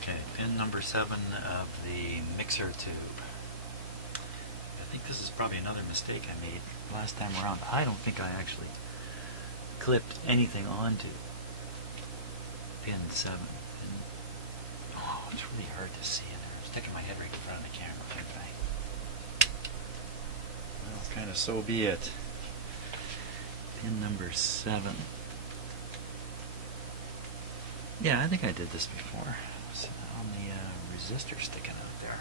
Okay, pin number 7 of the mixer tube. I think this is probably another mistake I made last time around. I don't think I actually clipped anything onto pin 7. And, oh, it's really hard to see in there. I'm sticking my head right in front of the camera, aren't I? Well, kind of so be it. Pin number 7. Yeah, I think I did this before. It's on the resistor sticking out there.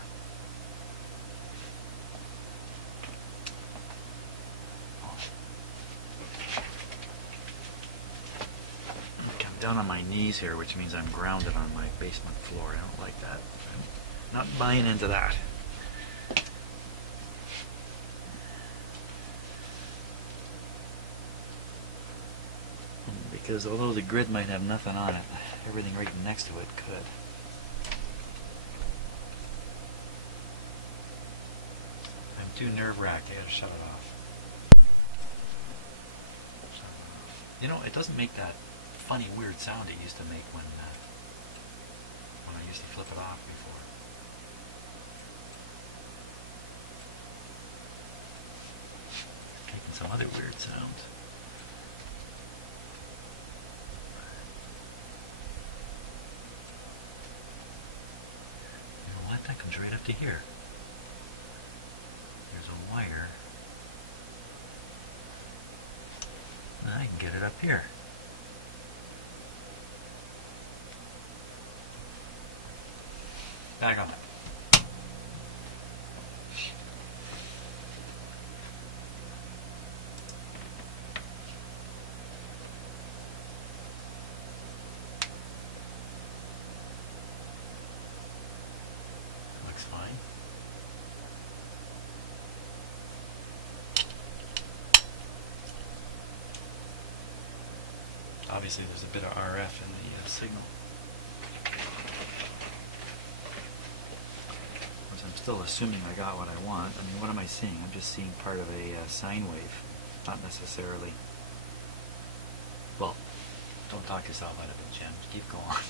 Okay, I'm down on my knees here, which means I'm grounded on my basement floor. I don't like that. I'm not buying into that. Because although the grid might have nothing on it, everything right next to it could. I'm too nerve-wracked. I gotta shut it off. You know, it doesn't make that funny, weird sound it used to make when I used to flip it off before. It's making some other weird sounds. That comes right up to here. There's a wire. And I can get it up here. Back on it. Fine. Obviously there's a bit of RF in the signal. Of course, I'm still assuming I got what I want. I mean, what am I seeing? I'm just seeing part of a sine wave, not necessarily... Well, don't talk yourself out of it, Jim. Keep going.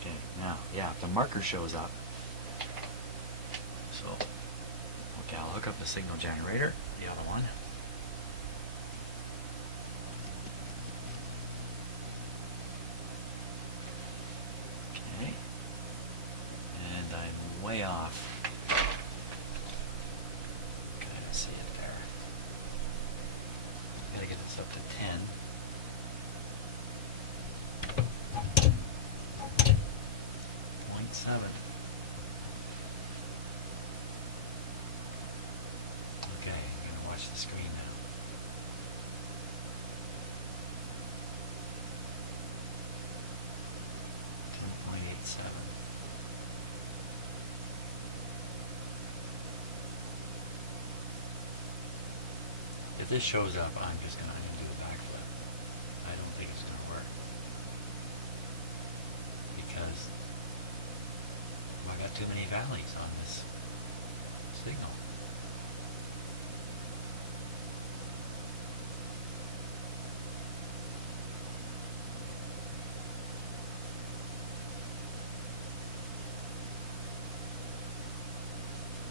Okay, now, yeah, if the marker shows up, so, okay, I'll hook up the signal generator, the other one. Okay, and I'm way off. Kind of see it there. Gotta get this up to 10. Okay, I'm going to watch the screen now. If this shows up, I'm just going to do a backflip. I don't think it's going to work. Because I got too many valleys on this signal.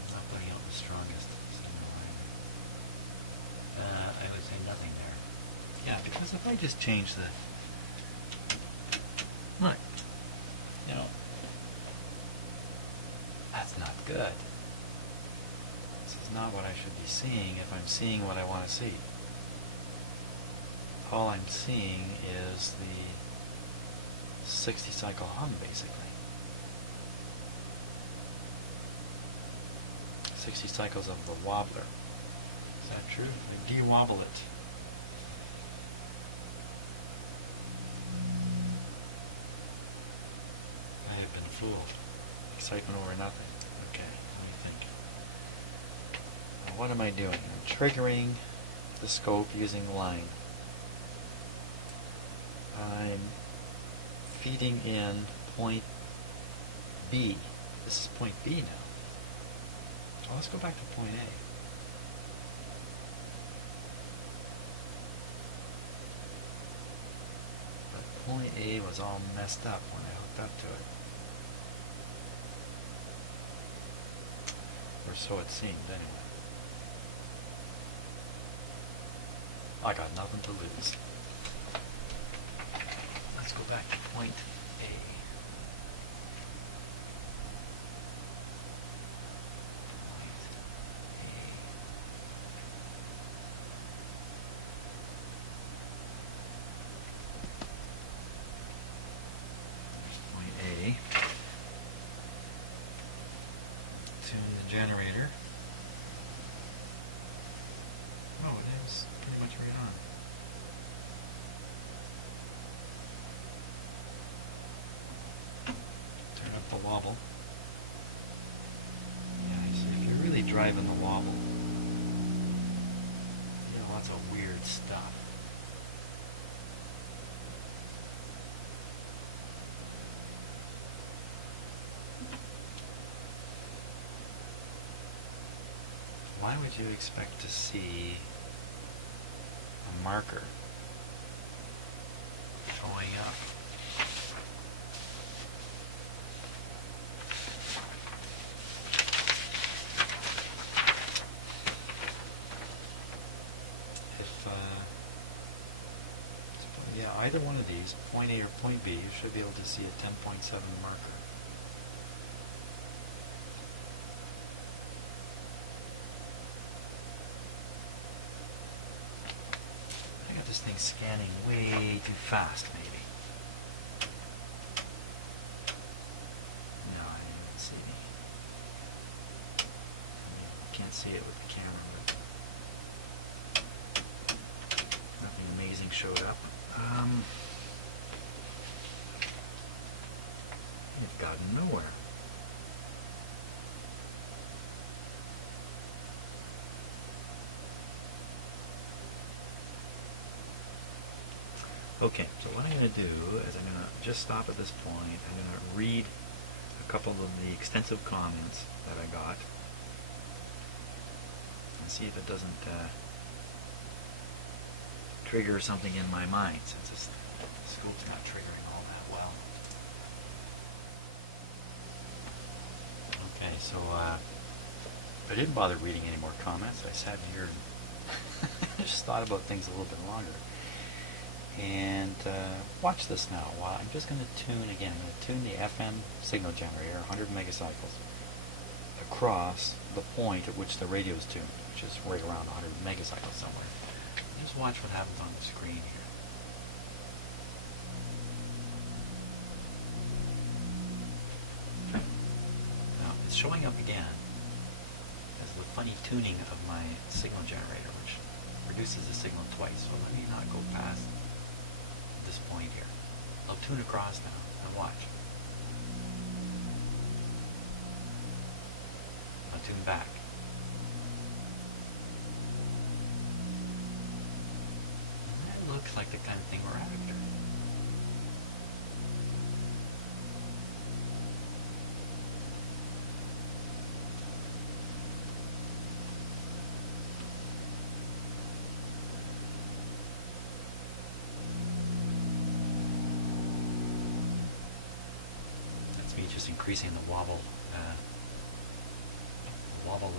I'm not putting out the strongest signal line. I would say nothing there. Yeah, because if I just change the... Look, you know, that's not good. This is not what I should be seeing if I'm seeing what I want to see. All I'm seeing is the 60 cycle hum, basically. 60 cycles of the wobbler. Is that true? I de-wobble it. I have been fooled. Excitement over nothing. Okay, let me think. Now what am I doing? I'm triggering the scope using line. I'm feeding in point B. This is point B now. Well, let's go back to point A. But Point A was all messed up when I hooked up to it. Or so it seemed, anyway. I got nothing to lose. Let's go back to point A. Point A. Tune the generator. Oh, it is pretty much right on. Turn up the wobble. Yeah, you see, if you're really driving the wobble, you get lots of weird stuff. Why would you expect to see a marker showing up? If, yeah, either one of these, point A or point B, you should be able to see a 10.7 marker. This thing's scanning way too fast, maybe. No, I didn't see me. Can't see it with the camera, but nothing amazing showed up. It's gotten nowhere. Okay, so what I'm going to do is I'm going to just stop at this point. I'm going to read a couple of the extensive comments that I got and see if it doesn't trigger something in my mind, since the scope's not triggering all that well. Okay, so I didn't bother reading any more comments. I sat here and just thought about things a little bit longer. And watch this now. I'm just going to tune again. I'm going to tune the FM signal generator, 100 megacycles, across the point at which the radio is tuned, which is right around 100 megacycles somewhere. Just watch what happens on the screen here. Now, it's showing up again as the funny tuning of my signal generator, which reduces the signal twice. So let me not go past this point here. I'll tune across now and watch. I'll tune back. And that looks like the kind of thing we're after. Me just increasing the wobble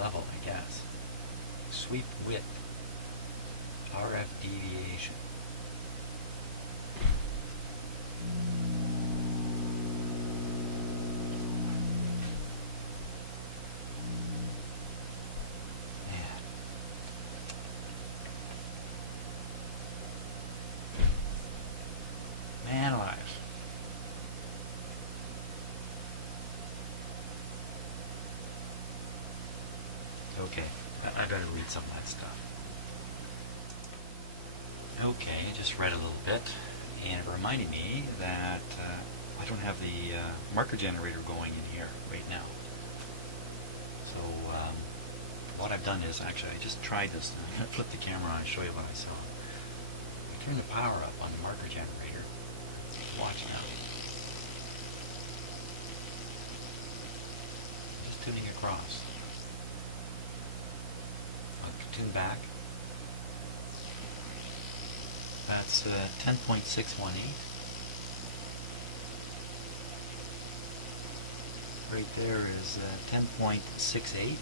level, I guess. Sweep width, RF deviation. Man alive. Okay, I better read some of that stuff. Okay, I just read a little bit, and it reminded me that I don't have the marker generator going in here right now. So what I've done is, actually, I just tried this. I'm going to flip the camera on and show you what I saw. I turned the power up on the marker generator. Watch now. Just tuning across. Tune back. That's 10.618. right there is 10.68.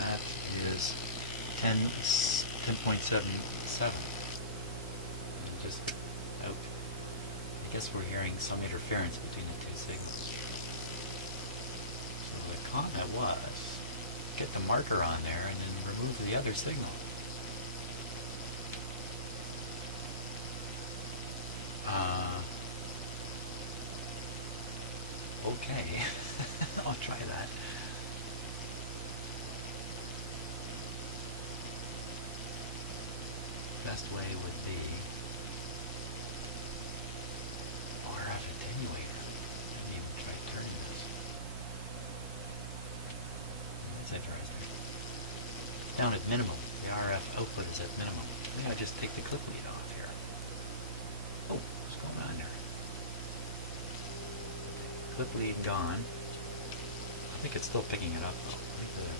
That is 10.77. Just out. I guess we're hearing some interference between the two signals. So the comment was, get the marker on there and then remove the other signal. Okay, I'll try that. Best way would be RF attenuator. Maybe even try turning this. That's interesting. Down at minimum. The RF output is at minimum. Maybe I just take the clip lead off here. Oh, what's going on there? Clip lead gone. I think it's still picking it up though. I think there's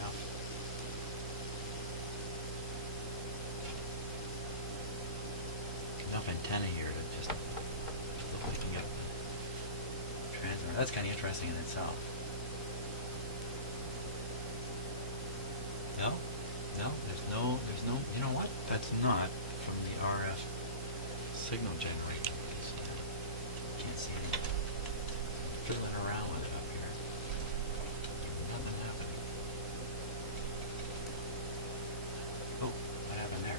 enough. Enough antenna here to just still picking up the transmitter. That's kind of interesting in itself. No, there's no, you know what? That's not from the RF signal generator. Can't see anything. Fiddling around with it up here. Nothing happening. Oh, what happened there?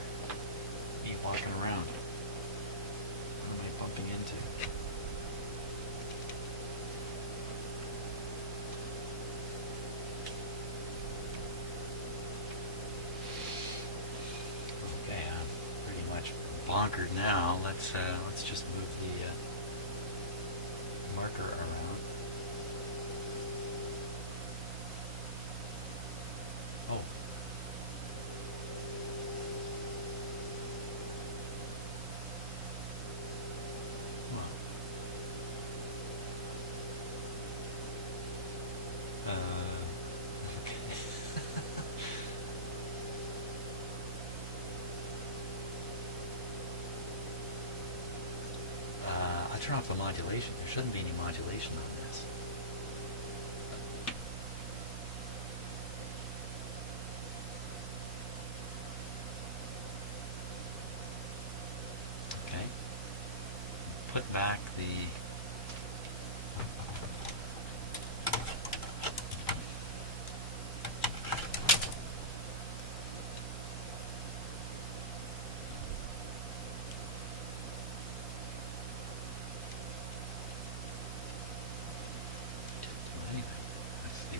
Me walking around. What am I bumping into? Okay, I'm pretty much bonkered now. Let's just move the marker around. Oh. Well. Okay. I'll turn off the modulation. There shouldn't be any modulation on this. Okay. Put back the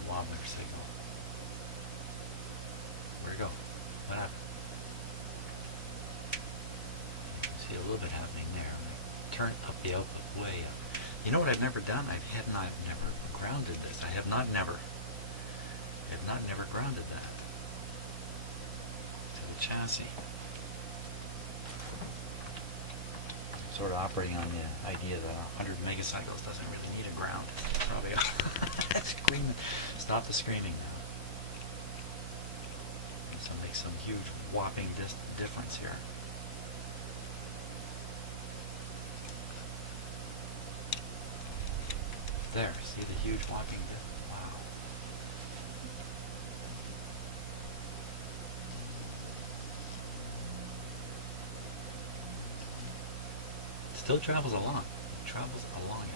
wobbler signal. Where'd it go? What happened? See a little bit happening there. Turn up the output way up. You know what I've never done? I've never grounded this. I have not never grounded that to the chassis. I'm sort of operating on the idea that 100 megacycles doesn't really need a ground. Probably stop the screaming now. So make some huge whopping difference here. There, see the huge whopping difference? Wow. It still travels along. It travels along it.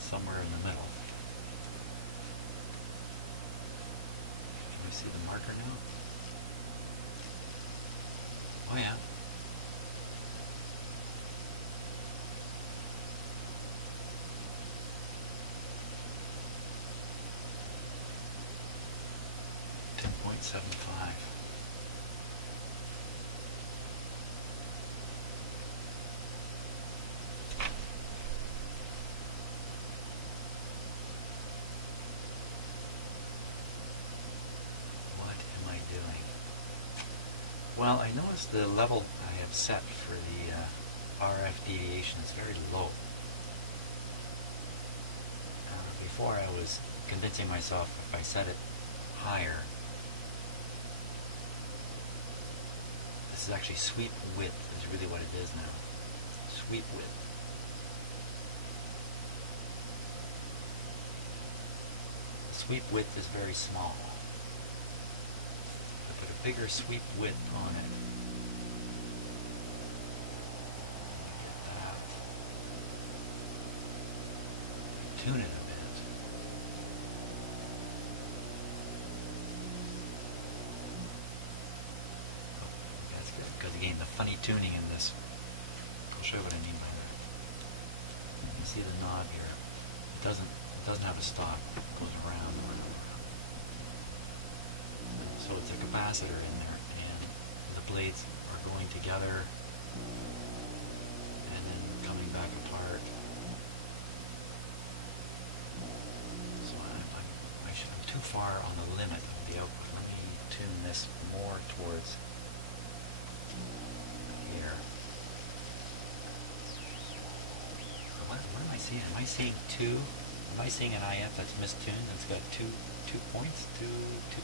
Somewhere in the middle. Can we see the marker now? Oh yeah. .75. Well, I noticed the level I have set for the RF deviation is very low. Before I was convincing myself if I set it higher, this is actually sweep width is really what it is now. Sweep width. The sweep width is very small. I put a bigger sweep width on it. Get that. Tune it a bit. Because again, the funny tuning in this, I'll show you what I mean by that. You see the knob here, it doesn't have a stop, it goes around and around and around. So it's a capacitor in there, and the blades are going together and then coming back apart. So I'm too far on the limit of the output. Let me tune this more towards here. What am I seeing? Am I seeing two? Am I seeing an IF that's mistuned? That's got two points, two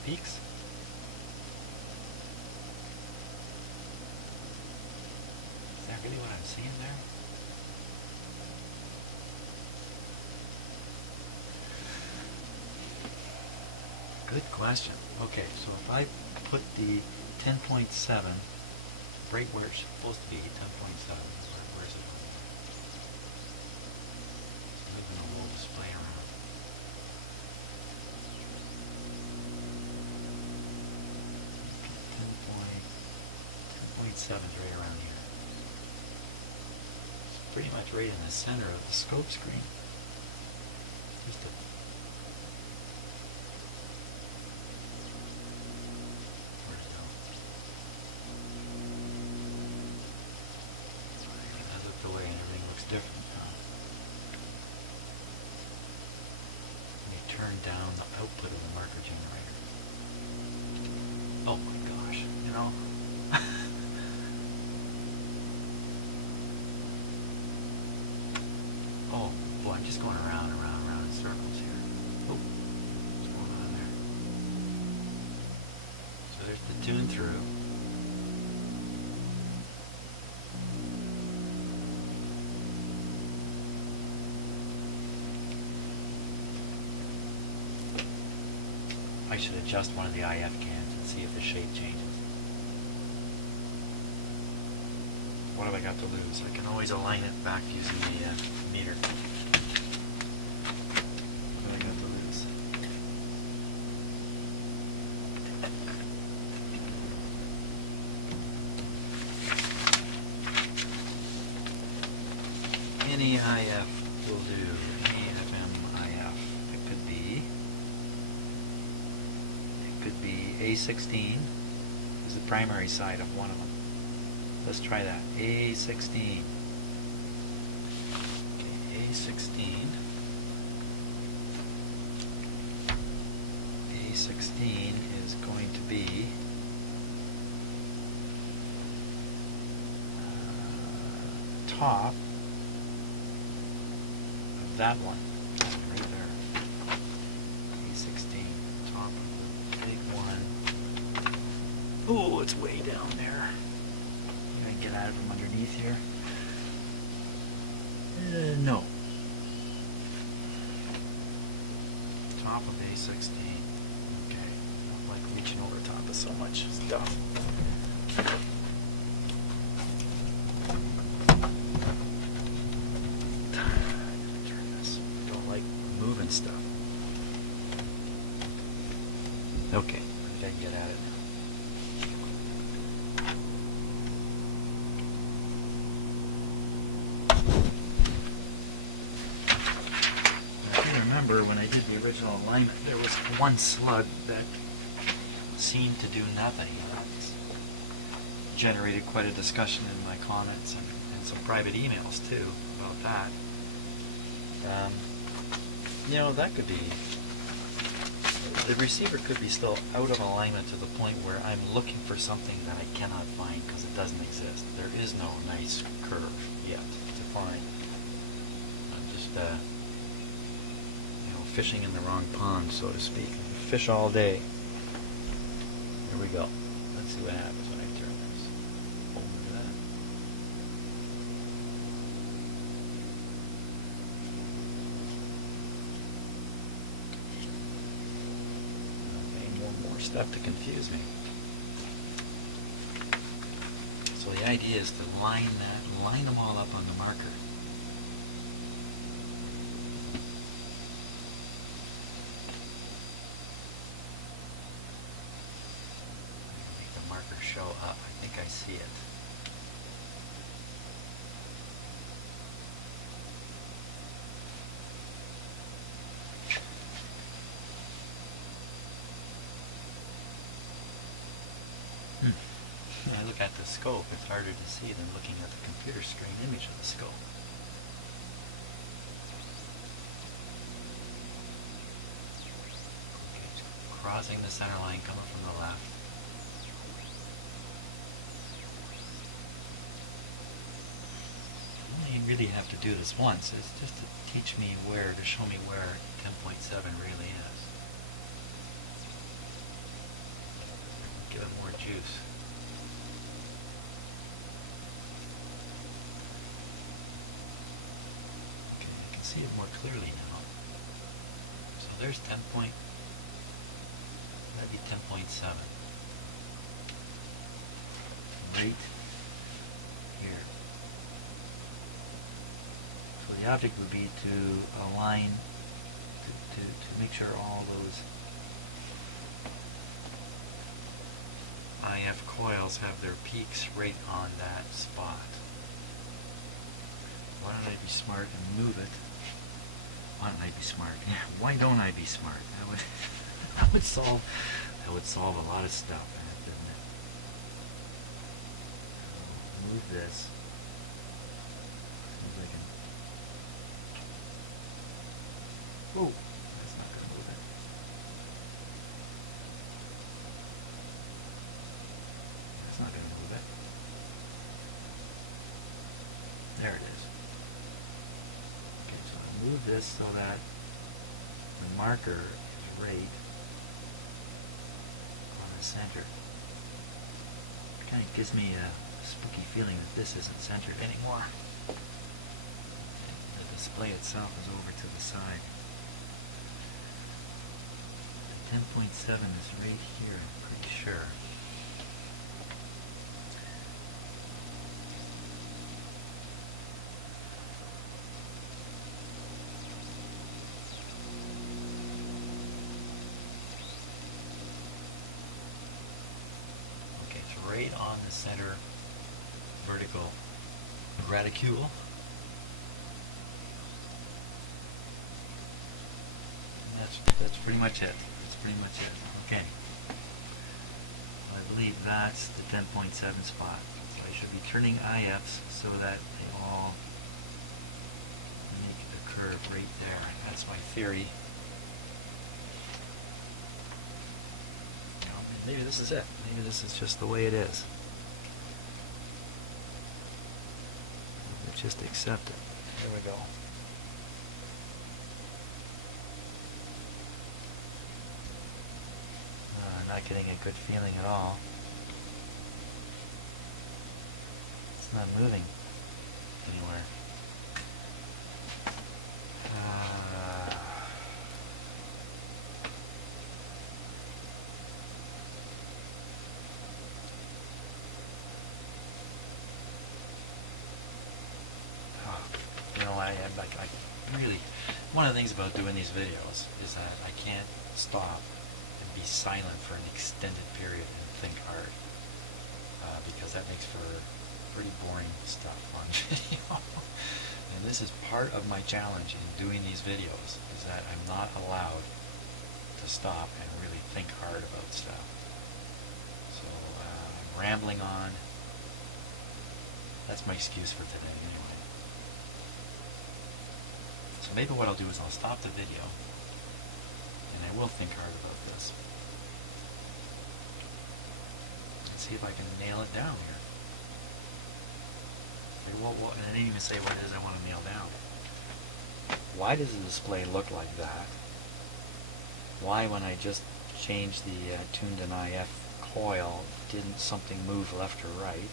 peaks? Is that really what I'm seeing there? Good question. Okay, so if I put the 10.7 right where it's supposed to be, 10.7. Where's it? Moving the whole display around. 10.7 is right around here. It's pretty much right in the center of the scope screen. Just a different. Let me turn down the output of the marker generator. Oh my gosh, you know. Oh boy, I'm just going around and around and around in circles here. Oh, what's going on there? So there's the tune through. I should adjust one of the IF cans and see if the shape changes. What have I got to lose? I can always align it back using the meter. What have I got to lose? Any IF will do. Any FM IF. It could be A16 is the primary side of one of them. Let's try that. A16. Okay, A16. A16 is going to be top of that one. Right there. A16. Top of the big one. Oh, it's way down there. Can I get at it from underneath here? No. Top of A16. Okay. Not like reaching over top of so much stuff. Turn this. Don't like moving stuff. Okay. I think I can get at it now. When I did the original alignment, there was one slug that seemed to do nothing. It's generated quite a discussion in my comments and some private emails too about that. You know, that could be The receiver could be still out of alignment to the point where I'm looking for something that I cannot find because it doesn't exist. There is no nice curve yet to find. I'm just, fishing in the wrong pond, so to speak. Fish all day. Here we go. Let's see what happens when I turn this over to that. More stuff to confuse me. So the idea is to line them all up on the marker. Make the marker show up. I think I see it. When I look at the scope, it's harder to see than looking at the computer screen image of the scope. Okay, crossing the center line coming from the left. All you really have to do this once is just to teach me where, to show me where 10.7 really is. Give it more juice. See it more clearly now. So there's 10 point, that'd be 10.7. Right here. So the object would be to align, to make sure all those IF coils have their peaks right on that spot. Why don't I be smart and move it? Why don't I be smart? Why don't I be smart? That would solve a lot of stuff, I have to admit. So move this. See if I can. Oh, that's not going to move it. That's not going to move it. There it is. Move this so that the marker is right on the center. It kind of gives me a spooky feeling that this isn't centered anymore. The display itself is over to the side. The 10.7 is right here, I'm pretty sure. Right on the center vertical reticule. And that's pretty much it. That's pretty much it. Okay. I believe that's the 10.7 spot. So I should be turning IFs so that they all make the curve right there. That's my theory. Maybe this is it. Maybe this is just the way it is. Just accept it. There we go. Not getting a good feeling at all. It's not moving anywhere. I really, one of the things about doing these videos is that I can't stop and be silent for an extended period and think hard, because that makes for pretty boring stuff on video. And this is part of my challenge in doing these videos, is that I'm not allowed to stop and really think hard about stuff. So I'm rambling on. That's my excuse for today anyway. So maybe what I'll do is I'll stop the video, and I will think hard about this. Let's see if I can nail it down here. And I didn't even say what it is I want to nail down. Why does the display look like that? Why, when I just changed the tuned to 9F coil, didn't something move left or right?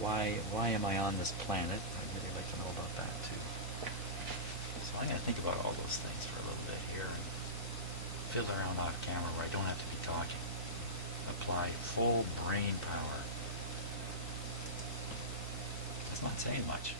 Why am I on this planet? I'd really like to know about that too. So I'm going to think about all those things for a little bit here and fiddle around off camera where I don't have to be talking. Apply full brain power. That's not saying much.